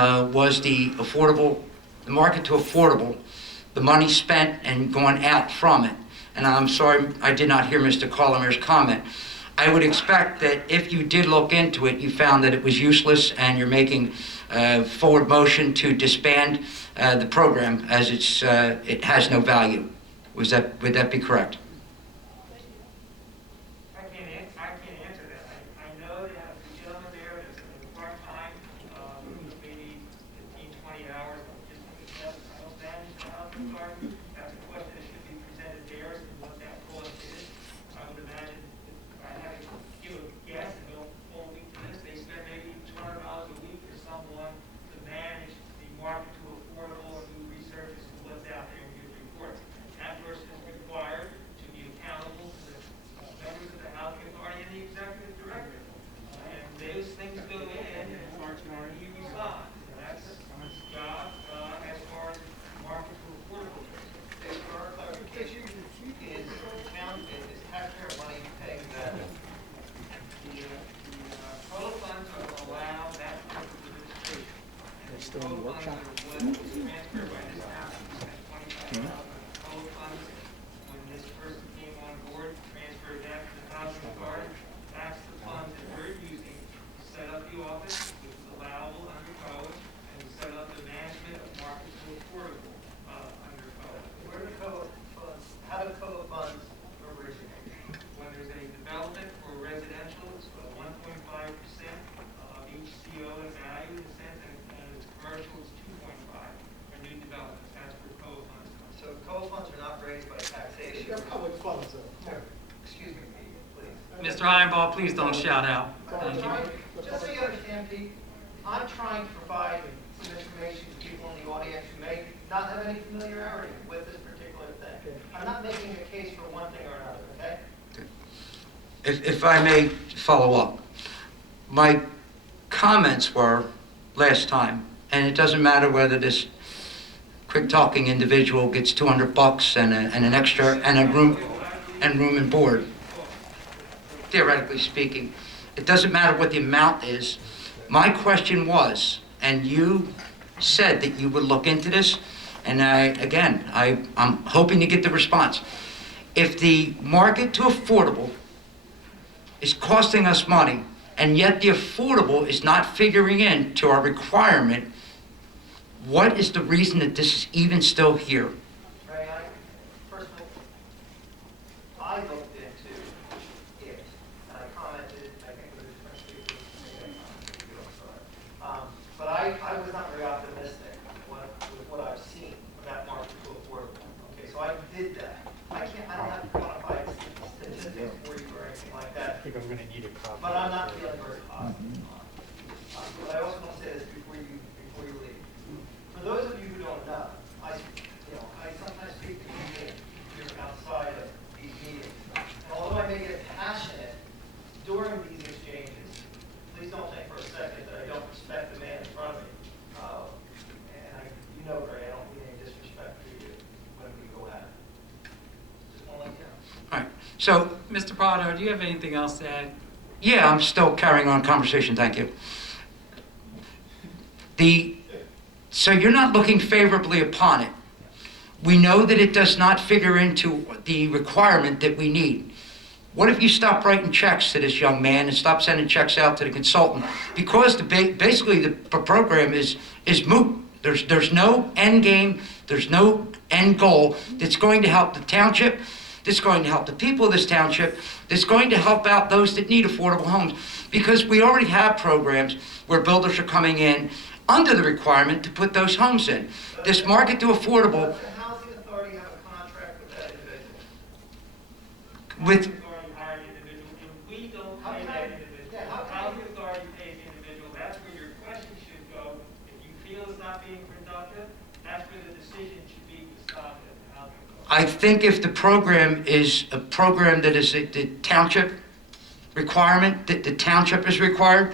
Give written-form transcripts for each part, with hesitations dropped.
was the market to affordable, the money spent and going out from it. And I'm sorry, I did not hear Mr. Colomer's comment. I would expect that if you did look into it, you found that it was useless and you're making forward motion to disband the program as it has no value. Would that be correct? I can't answer that. I know that the gentleman there is part-time, maybe 15, 20 hours, just because I don't manage the housing authority. That's a question that should be presented there as to what that cost is. I would imagine if I had to give a guess and go full week to this, they spend maybe $200 a week for someone to manage the market to affordable and do research as to what's out there and give reports. That person is required to be accountable to the members of the housing authority and the executive director. And those things go in and he responds. And that's his job as far as market to affordable. For our clarification, is taxpayer money paying that? The total funds allow that type of administration. They're still in the workshop. Transferred by this house, $25,000 total funds. When this person came on board, transferred that to the housing authority. That's the funds that we're using to set up the office, which is allowable under code, and to set up the management of market to affordable under code. Where do code funds, how do code funds originate? When there's a development for residential, it's 1.5% of each CO in value, in a sense, and it's commercial, it's 2.5 for new developments. That's where code funds come. So code funds are not raised by taxation. They're public funds, though. Excuse me, Pete, please. Mr. Ironball, please don't shout out. Thank you. Just so you understand, Pete, I'm trying to provide some information to people in the audience who may not have any familiarity with this particular thing. I'm not making a case for one thing or another, okay? If I may follow up, my comments were last time, and it doesn't matter whether this quick-talking individual gets $200 and an extra and a room and board. Theoretically speaking, it doesn't matter what the amount is. My question was, and you said that you would look into this, and I'm hoping to get the response. If the market to affordable is costing us money, and yet the affordable is not figuring in to our requirement, what is the reason that this is even still here? Ray, first of all, I looked into it, and I commented, I think with the different speakers, but I was not very optimistic with what I've seen of that market to affordable. Okay, so I did that. I don't have quantified statistics for you or anything like that. I think I'm going to need a copy. But I'm not feeling very positive. But I also want to say this before you leave. For those of you who don't know, I sometimes speak to people here outside of these meetings. And although I may get passionate during these exchanges, please don't think for a second that I don't respect the man in front of me. You know, Ray, I don't mean any disrespect to you when we go at it. Just want to let you know. All right, so, Mr. Prado, do you have anything else to add? yeah, I'm still carrying on conversation, thank you. So you're not looking favorably upon it. We know that it does not figure into the requirement that we need. What if you stop writing checks to this young man and stop sending checks out to the consultant? Because basically the program is moot. There's no end game, there's no end goal that's going to help the township, that's going to help the people of this township, that's going to help out those that need affordable homes. Because we already have programs where builders are coming in under the requirement to put those homes in. This market to affordable Does the housing authority have a contract with that individual? with, Housing authority hires the individual, and we don't How pay can that I- individual. yeah, how can I- Housing authority pays the individual. That's where your question should go. If you feel it's not being productive, that's where the decision should be to stop it at the housing authority. I think if the program is a program that is the township requirement, that the township is required,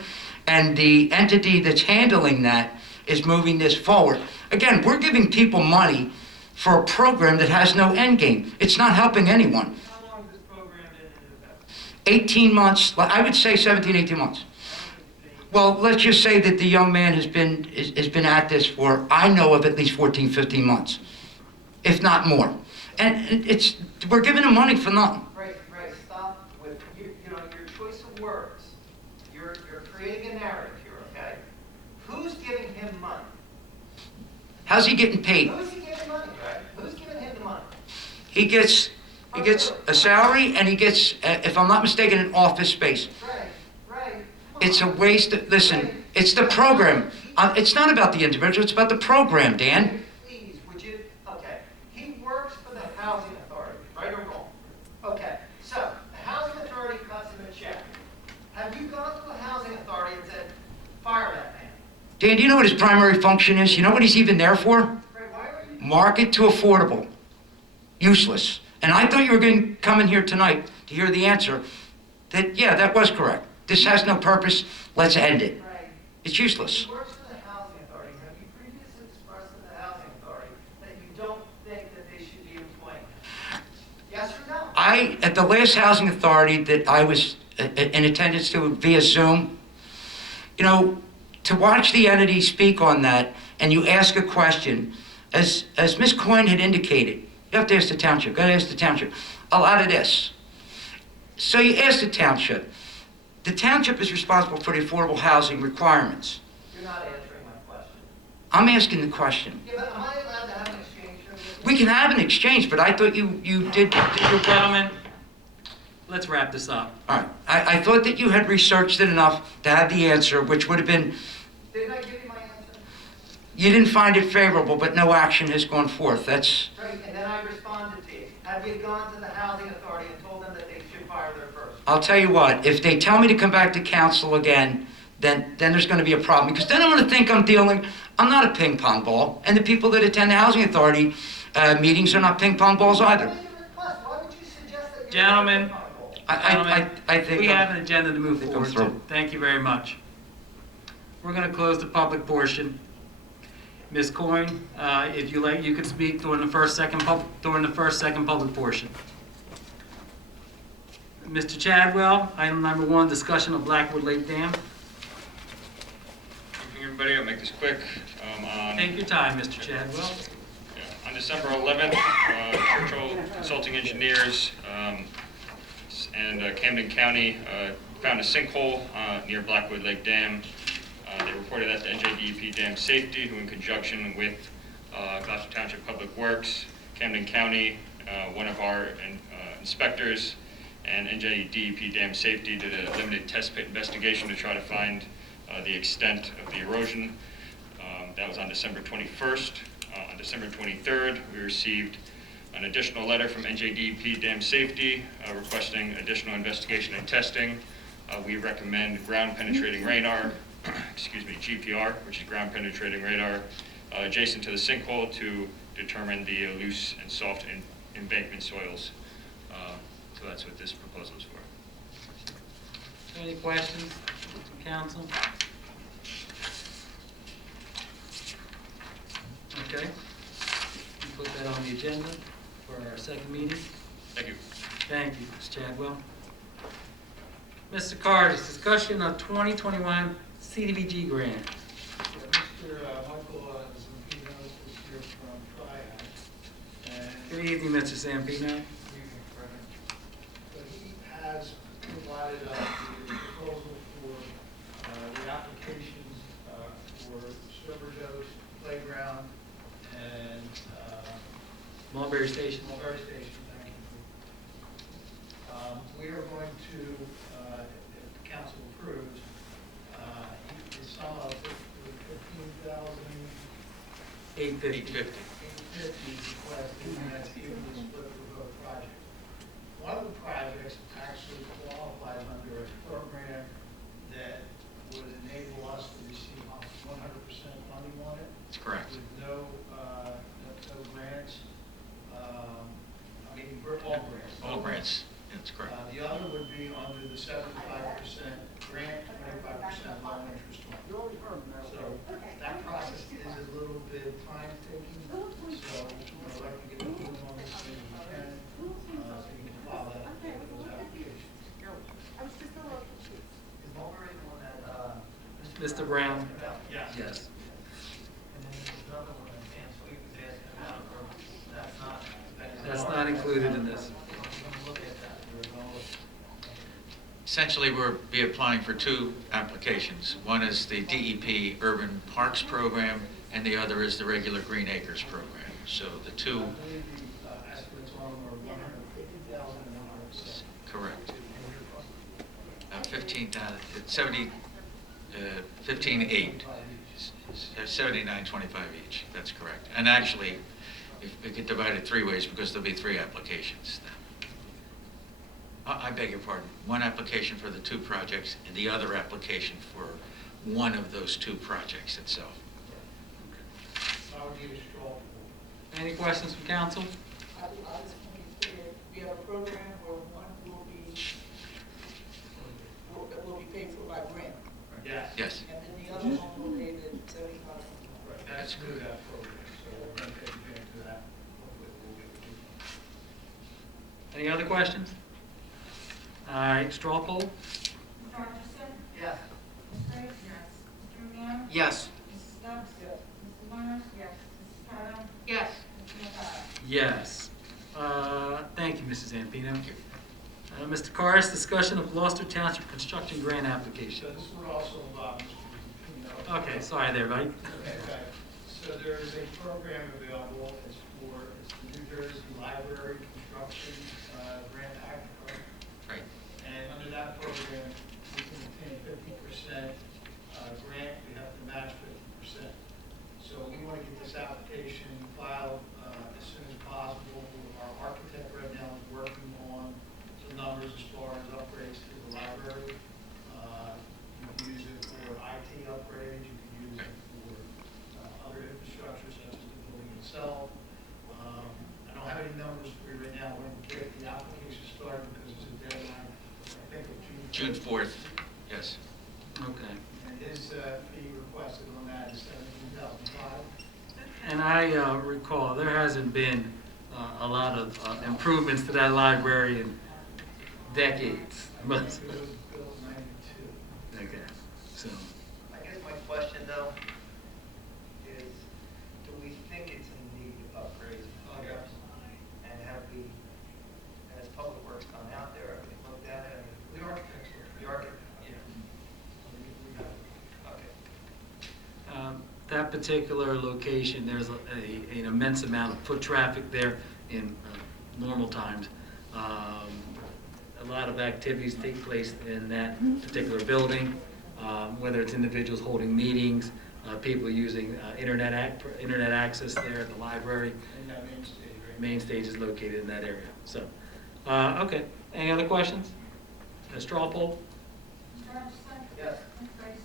and the entity that's handling that is moving this forward. Again, we're giving people money for a program that has no end game. It's not helping anyone. How long has this program been in effect? 18 months, I would say 17, 18 months. Well, let's just say that the young man has been at this for, I know of at least 14, 15 months, if not more. And we're giving him money for nothing. Ray, stop with, your choice of words. You're creating a narrative here, okay? Who's giving him money? How's he getting paid? Who's he giving money, Ray? Who's giving him the money? He gets a salary, and he gets, if I'm not mistaken, an office space. Ray. It's a waste listen, it's the program. It's not about the individual, it's about the program, Dan. Please, would you, okay. He works for the Housing Authority, right or wrong? Okay, so the Housing Authority cuts him a check. Have you gone to the Housing Authority and said, fire that man? Dan, do you know what his primary function is? You know what he's even there for? Ray, why are you? Market to affordable. Useless. And I thought you were going to come in here tonight to hear the answer that, yeah, that was correct. This has no purpose. Let's end it. Ray, It's useless. he works for the Housing Authority. Have you previously expressed to the Housing Authority that you don't think that they should be employing him? Yes or no? At the last housing authority that I was in attendance to via Zoom, to watch the entity speak on that and you ask a question, as Ms. Coyne had indicated, you have to ask the township, gotta ask the township, a lot of this. So you ask the township. The township is responsible for the affordable housing requirements. You're not answering my question. I'm asking the question. Yeah, but am I allowed to have an exchange here with you? We can have an exchange, but I thought you did your Gentlemen, let's wrap this up. All right. I thought that you had researched it enough to have the answer, which would have been, Didn't I give you my answer? you didn't find it favorable, but no action has gone forth. That's, Right, and then I responded to you. Have you gone to the Housing Authority and told them that they should fire their person? I'll tell you what, if they tell me to come back to council again, then there's going to be a problem. Because then I'm going to think I'm not a ping pong ball. And the people that attend the Housing Authority meetings are not ping pong balls either. Why would you suggest that you're Gentlemen, I think we I'm- have an agenda to move I think I'm forward to. through. Thank you very much. We're going to close the public portion. Ms. Coyne, if you like, you could speak during the first, second public portion. Mr. Chadwell, item number 1, discussion of Blackwood Lake Dam. Good evening, everybody. I'll make this quick. Take your time, Mr. Chadwell. On December 11th, Churchill Consulting Engineers and Camden County found a sinkhole near Blackwood Lake Dam. They reported that to NJDEP Dam Safety, who in conjunction with Gloucester Township Public Works, Camden County, one of our inspectors, and NJDEP Dam Safety did a limited test pit investigation to try to find the extent of the erosion. That was on December 21st. On December 23rd, we received an additional letter from NJDEP Dam Safety requesting additional investigation and testing. We recommend ground penetrating radar, GPR, which is ground penetrating radar, adjacent to the sinkhole to determine the loose and soft embankment soils. So that's what this proposal is for. Any questions from council? Okay. We'll put that on the agenda for our second meeting. Thank you. Thank you, Mr. Chadwell. Mr. Cardis, discussion of 2021 CDBG grant. Mr. Michael Zampino is here from Triad, and Good evening, Mr. Zampino. so he has provided the proposal for the applications for Silver Dose Playground and Mulberry Station. Mulberry Station. Thank you. We are going to, if the council approves, the sum of $15,850 $850. requested, and that's evenly split for both projects. One of the projects actually qualifies under a program that would enable us to receive 100% funding on it. That's correct. With no grants, all grants. All grants. That's correct. The other would be under the 75% grant, 25% loan interest loan. So that process is a little bit time-taking, so I'd like to get a move on this as we can, so you can file that with those applications. Is Mulberry the one that Mr. Brown? Yes. Yes. And then there's another one that Dan Sweet was asking about, or that's not. That's not included in this. I'm gonna look at that. Essentially, we'll be applying for two applications. One is the DEP Urban Parks Program, and the other is the regular Green Acres Program. So the two, I believe the estimates on them are 150,000 and 107. correct. 15,000, 70, 15,800. 79.25 each, that's correct. And actually, if we could divide it three ways, because there'll be three applications then. I beg your pardon, one application for the two projects and the other application for one of those two projects itself. I would need a straw poll. Any questions from council? I just want to be clear, we have a program where one will be paid for by grant, Yes. Yes, and then the other one will pay the 75. Right, that's good, that program, so we're going to take advantage of that. Hopefully we'll get it. Any other questions? All right, straw poll? Mr. Archerson? Yes. Ms. Grace? Yes. Mr. Rosanna? Yes. Mrs. Stubbs? Yes. Mrs. Warner? Yes. Mrs. Carter? Yes. Mr. McCarthy? Yes. Thank you, Mrs. Zampino. Mr. Corris, discussion of Gloucester Township construction grant application. So this would also involve Mr. Pino. Okay, sorry there, buddy. Okay. So there is a program available, it's the New Jersey Library Construction Grant Act. right. And under that program, we can obtain 50% grant, we have to match 50%. So we want to get this application filed as soon as possible. Our architect right now is working on some numbers as far as upgrades to the library. You can use it for IT upgrades, you can use it for other infrastructure such as the building itself. I don't have any numbers for you right now when we get the application started because it's a deadline, I think of June 4th, yes. Okay. And his fee requested on that is $17,500. And I recall, there hasn't been a lot of improvements to that library in decades. I think it was built in 92. Okay, so, I guess my question though is, do we think it's in need of upgrades? Oh, yes. And have we, has Public Works gone out there, have we looked at it? The architects were. The architect, yeah, We have it. okay. that particular location, there's an immense amount of foot traffic there in normal times. A lot of activities take place in that particular building, whether it's individuals holding meetings, people using internet access there at the library. And that main stage, right? Main stage is located in that area. So, okay. Any other questions? A straw poll? Mr. Archerson? Yes. Ms. Grace?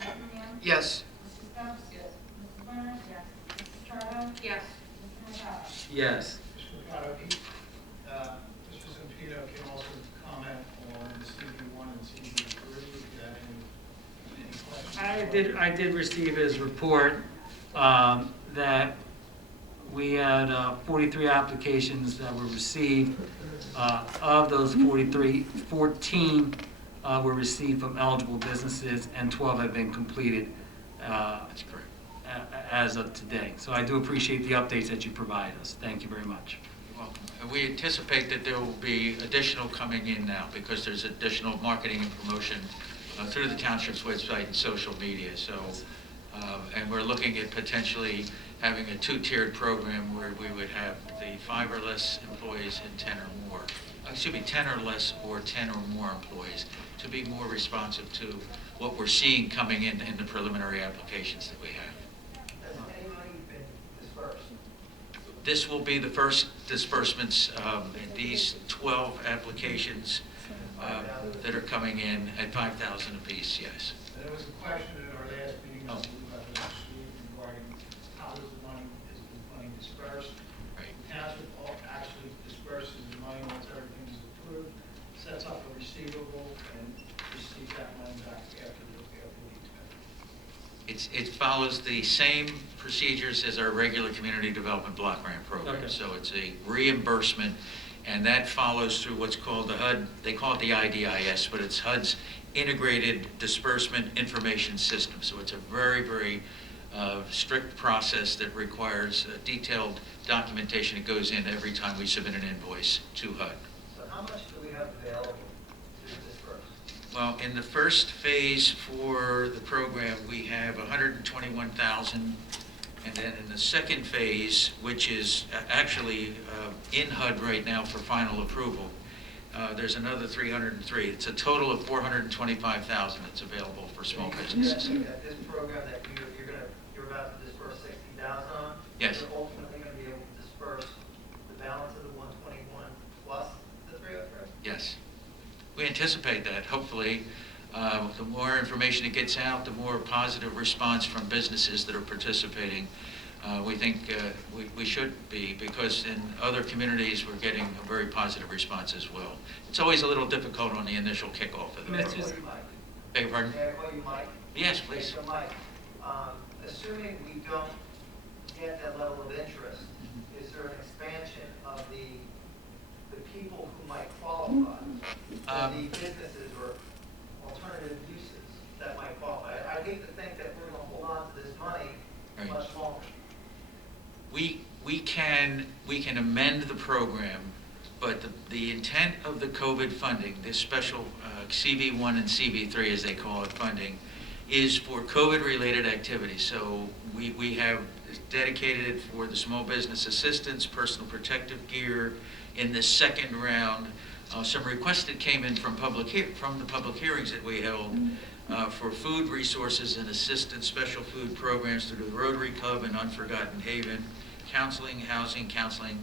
Yes. Mr. Rosanna? Yes. Mrs. Stubbs? Yes. Mrs. Warner? Yes. Mrs. Carter? Yes. Mr. McCarthy? Yes. Mr. Mercado, Mr. Zampino can also comment on the CV1 and CV3 if you have any questions. I did receive his report that we had 43 applications that were received. Of those 43, 14 were received from eligible businesses and 12 have been completed That's correct. as of today. So I do appreciate the updates that you provide us. Thank you very much. You're welcome. And we anticipate that there will be additional coming in now because there's additional marketing and promotion through the township's website and social media. So, and we're looking at potentially having a two-tiered program where we would have the 5 or less employees and 10 or more. Excuse me, 10 or less or 10 or more employees to be more responsive to what we're seeing coming in the preliminary applications that we have. Has any money been dispersed? This will be the first disbursements in these 12 applications that are coming in at $5,000 apiece, yes. And there was a question at our last meeting, Oh. regarding how does the money dispersed? Right. The township actually disperses the money once everything is approved, sets up a receivable, and receives that money back after the expense. It follows the same procedures as our regular community development block grant program. Okay. So it's a reimbursement, And that follows through what's called the HUD, they call it the IDIS, but it's HUD's Integrated Disbursement Information System. So it's a very, very strict process that requires detailed documentation that goes in every time we submit an invoice to HUD. So how much do we have available to disperse? Well, in the first phase for the program, we have 121,000. And then in the second phase, which is actually in HUD right now for final approval, there's another 303. It's a total of 425,000 that's available for small businesses. That this program that you're about to disperse 60,000 on? Yes. You're ultimately going to be able to disperse the balance of the 121 plus the 303? Yes. We anticipate that, hopefully. The more information that gets out, the more positive response from businesses that are participating. We think we should be, because in other communities, we're getting a very positive response as well. It's always a little difficult on the initial kickoff of the Mr. program. Beg your pardon? May I call you Mike? Yes, please. So Mike, assuming we don't get that level of interest, is there an expansion of the people who might qualify? The businesses or alternative uses that might qualify? I hate to think that we're going to hold on to this money Right. much longer. We can amend the program, but the intent of the COVID funding, this special CV1 and CV3, as they call it, funding, is for COVID-related activities. So we have dedicated it for the small business assistance, personal protective gear. In this second round, some requests that came in from the public hearings that we held for food resources and assistance, special food programs through the Rotary Club and Unforgotten Haven, counseling, housing, counseling,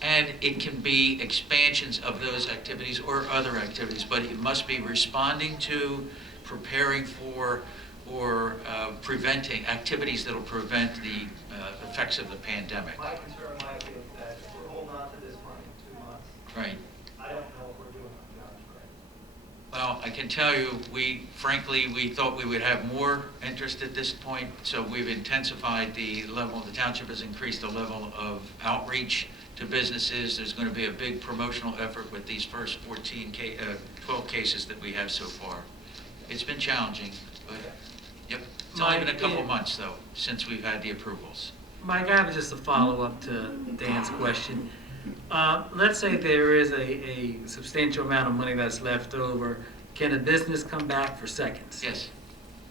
and it can be expansions of those activities or other activities, but it must be responding to, preparing for, or preventing activities that will prevent the effects of the pandemic. My concern, Mike, is that if we're holding on to this money 2 months, Right. I don't know if we're doing our jobs right. Well, I can tell you, frankly, we thought we would have more interest at this point, so we've intensified the level, the township has increased the level of outreach to businesses. There's going to be a big promotional effort with these first 12 cases that we have so far. It's been challenging, but, yep. It's only been a couple months, though, since we've had the approvals. Mike, I have just a follow-up to Dan's question. Let's say there is a substantial amount of money that's left over. Can a business come back for seconds? Yes.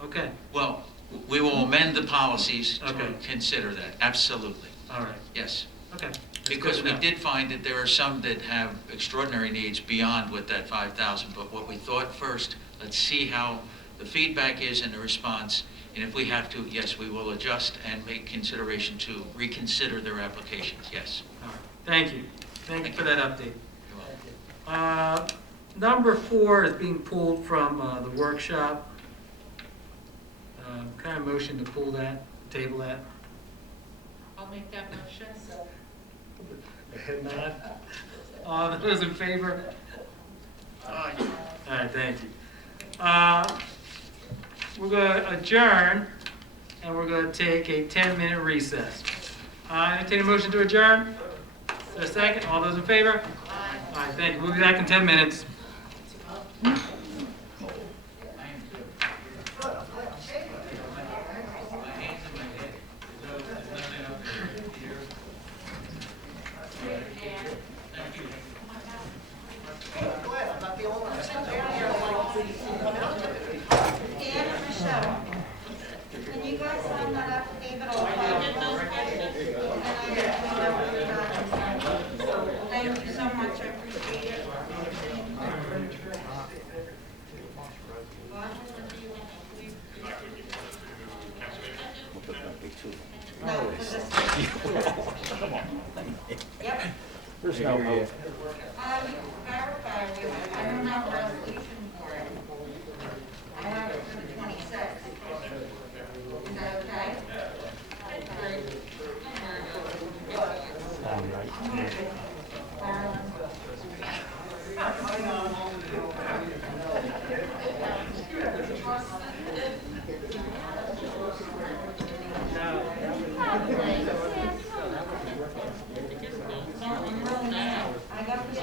Okay, Well, we will amend the policies to Okay. consider that, absolutely. all right, Yes. okay. That's Because good we to know. did find that there are some that have extraordinary needs beyond what that 5,000, but what we thought first, let's see how the feedback is and the response, and if we have to, yes, we will adjust and make consideration to reconsider their applications, yes. All right. Thank you. Thank you for that update. You're welcome. Number 4 is being pulled from the workshop. Kind of motion to pull that, table that? I'll make that motion. None? All those in favor? All right, thank you. We're going to adjourn, and we're going to take a 10-minute recess. Entertain a motion to adjourn? Is there a second? All those in favor? All right, thank you. We'll be back in 10 minutes. Dan and Michelle, can you guys sign that affidavit on file? Thank you so much, I appreciate it. No, for this. Yep. There's no hope. Verify with it. I don't have a resolution for it. I have it for the 26th. Is that okay? All right. I got this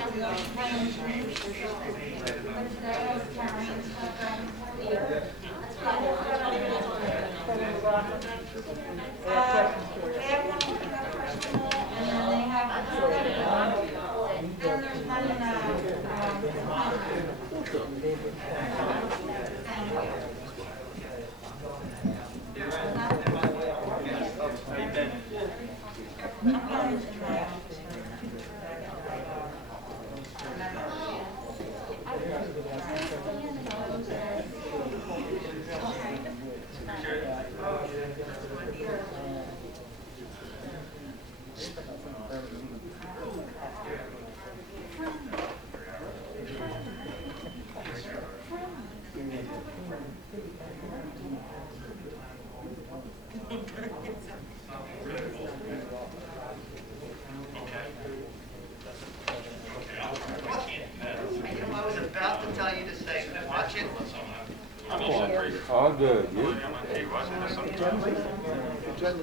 Hey,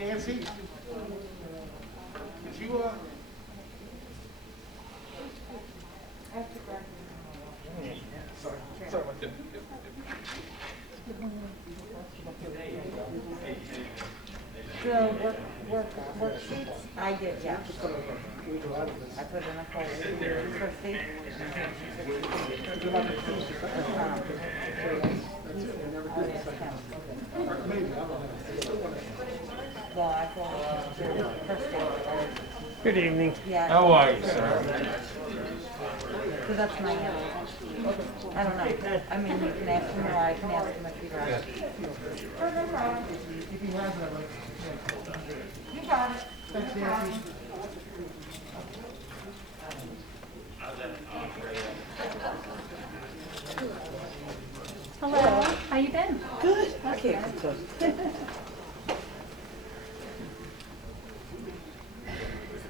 Nancy. Did you, Sorry. The worksheets, I did, yeah. I put in a folder, first date. Well, I thought, first date. Good evening. Yeah. How are you, sir? Because that's my, I don't know. I mean, you can ask him or I can ask him if he'd rather. if he has that, like, You got it. thanks, Nancy. Hello, how you been? Good. I can't complain.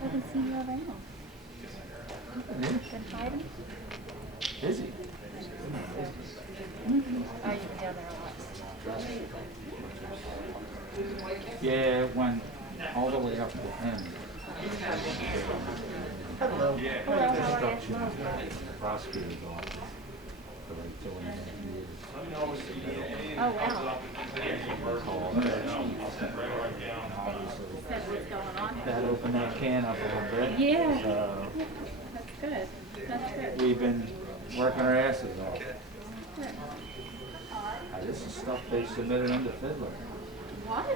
Haven't seen you around. Been hiding? Busy. Oh, you've been down there a lot. Yeah, it went all the way up to him. Hello. Prosecutor's office. For like 2.5 years. Oh, wow. Said what's going on. That opened that can up a little bit. Yeah. So That's good. That's good. we've been working our asses off. Good. This is stuff they submitted into Fiddler. What?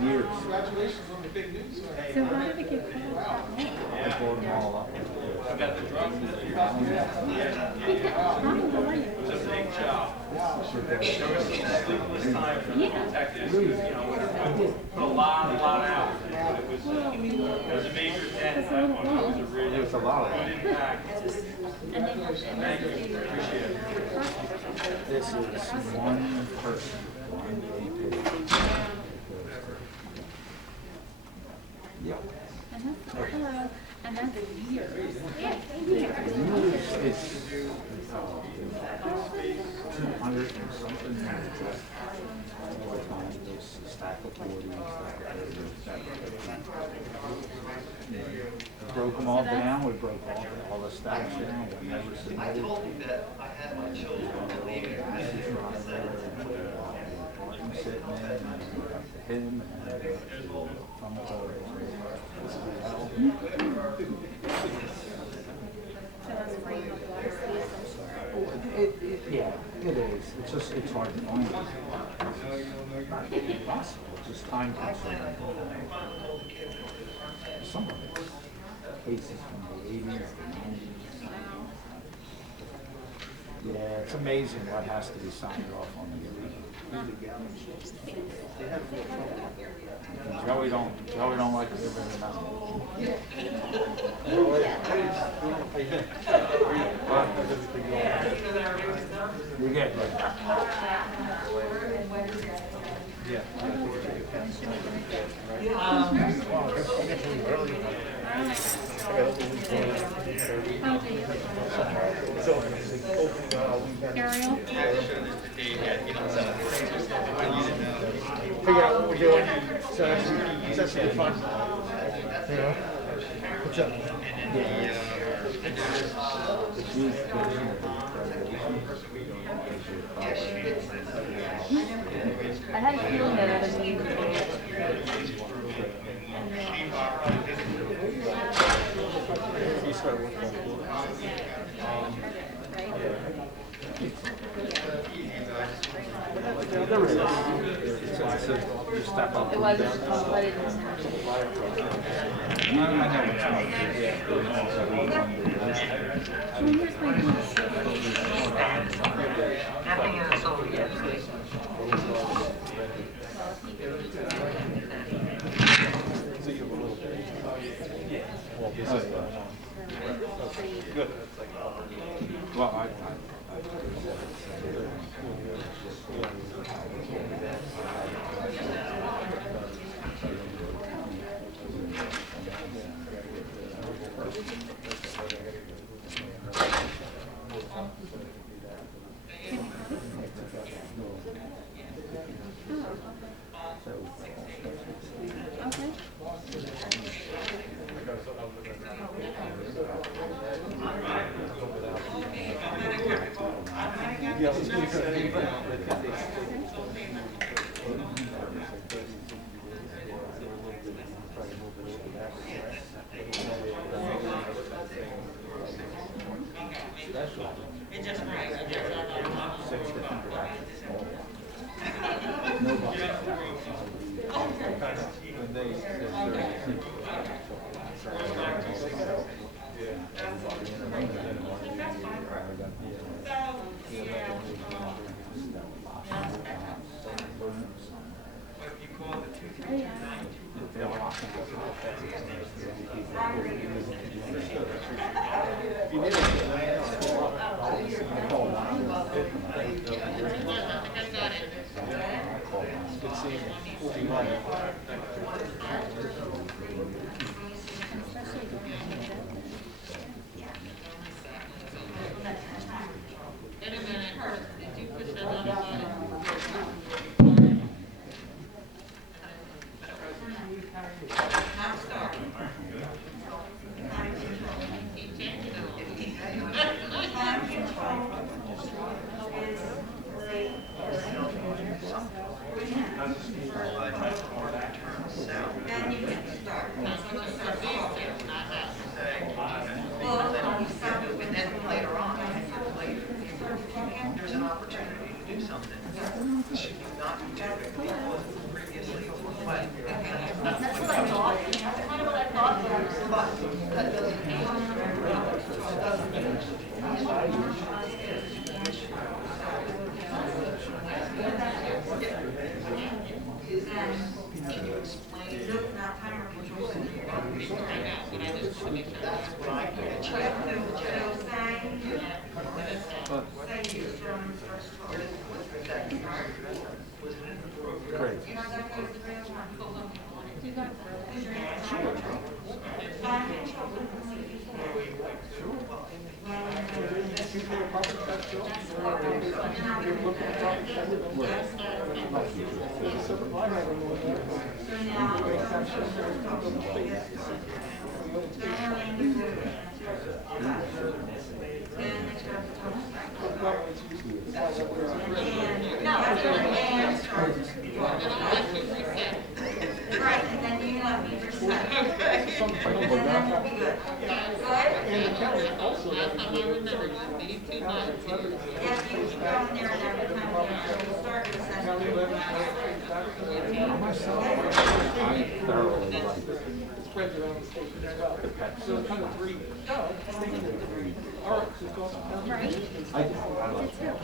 Years. Congratulations on the big news. So how did it get called that way? They pulled them all up. It was a lot of them. This is one person, one AP. Yep. Hello. And that's years. Yeah, It's 200 and something. All the time, there's a stack of 40, stack of 50. Broke them all down, we broke all the stacks down, we never submitted. I had my children leaving. I'm sitting in, and to him, and from the board. So that's free of water space, I'm sure. Yeah, it is. It's just, it's hard to find. Not impossible, it's just time consuming. Some of it's cases from the 80s, the 90s. Yeah, it's amazing what has to be signed off on the Joey don't like to give it out. You get it. Ariel? Figure out what we're doing. So it's actually fun. You know? What's up? I had a feeling that it was me. There it is. You step up. It was, but it was. I know which one. Well, here's my piece. Nothing else over yet. Good. Well, I It just right, it just, What you call the 239. in a minute, did you put that on? Not starting. He changed it. Time control is then you can start. Well, you stop it with that later on. There's an opportunity to do something. Should you not do it previously? What? That's what I thought, that's kind of what I thought, But that doesn't Can you explain? Look, not timer control. That's what I get. So say you from first floor. Great. You know that goes to real one. You got time control completely. Right, and then you let me respect. And then we'll be good. Good? And the county also. Yes, you keep going there and every time you start the session. I thoroughly like it. Spreads around the state as well. So it's kind of three. All right, so it's also. I like it.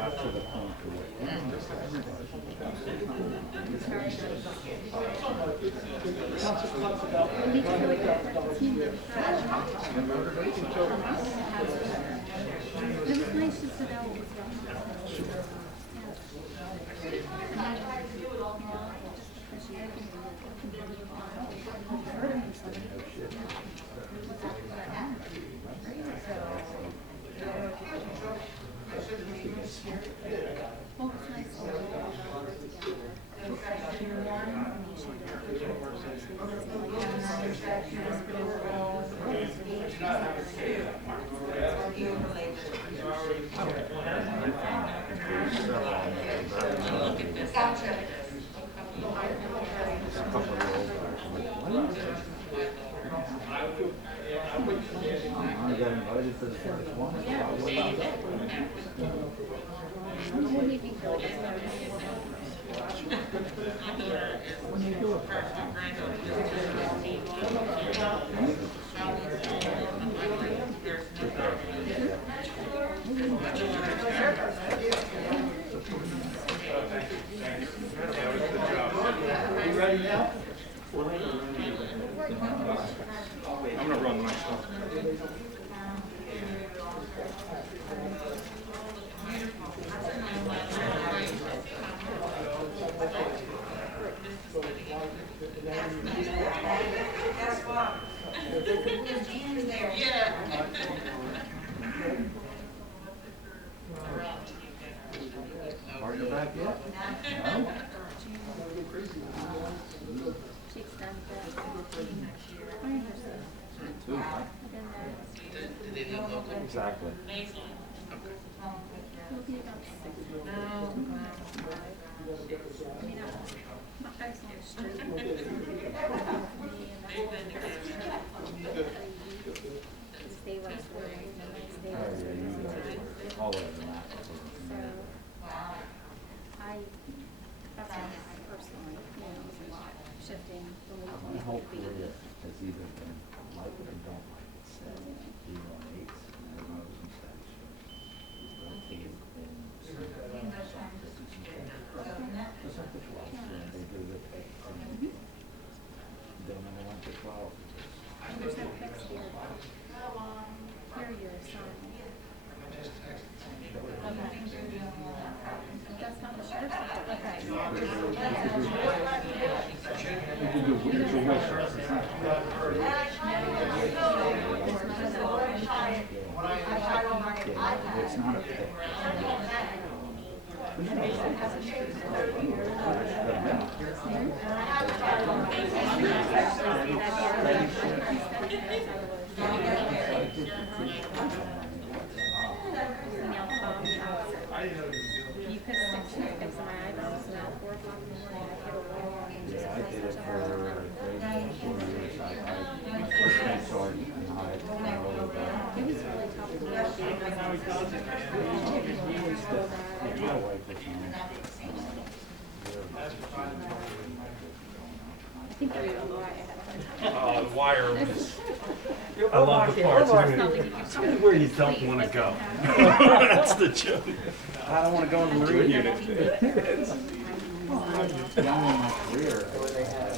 After the phone to Council talks about. It was nice to sit down with I got invited to the first one. You ready now? I'm gonna run my stuff. Guess what? There's Ian's there. Yeah. Partner back yet? No? She's done that. Two, huh? Exactly. Stay like square, and then stay Oh, like yeah, square. you all over the map. So, that's why I personally, it's a lot, shifting from My one whole to the career has either been like it or don't like it. So, you know, eights, and I was in status. Rotated in certain offices and things. Just like the 12, and they do the pay. Then when I went to 12, There's no fixed here. Here you're assigned. That's not the sheriff's department. yeah, it's not a pay. You could fix my eyebrows now, 4 o'clock in the morning, I get a wall and just Yeah, I have did it such a for hard time. grade 4 years. I first went sergeant and I rolled back. It was really tough to do. My wife was on. I think the reason why I had a hard time. The wire is, I love the parts. Tell me where you don't want to go. That's the joke. I don't want to go in the Marine unit. Young in my career, they had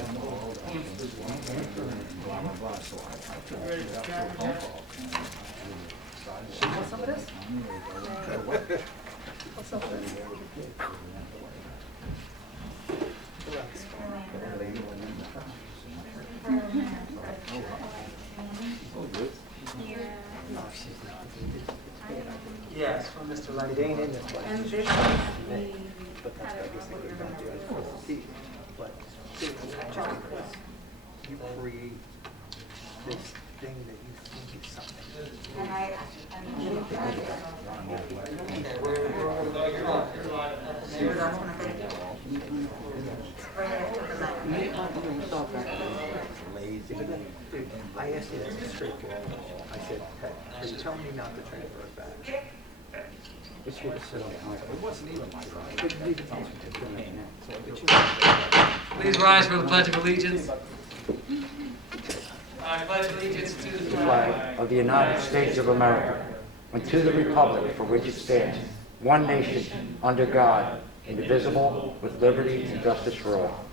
blah, blah, blah, so I took it up to a phone call. Want some of this? What's up with Yes, from Mr. Light. It ain't in this place. And this is But that's, I guess, they could have done to it. But you create this thing that you think is something. and I mean, that's gonna be right after the night. Lazy. Dude, I asked you this straightforward. I said, hey, are you telling me not to transfer it back? It's here to sit on the It wasn't even my problem. Please rise for the Pledge of Allegiance. I pledge allegiance to the Flag of the United States of America, and to the republic for which it stands, one nation, under God, indivisible, with liberty and justice for all.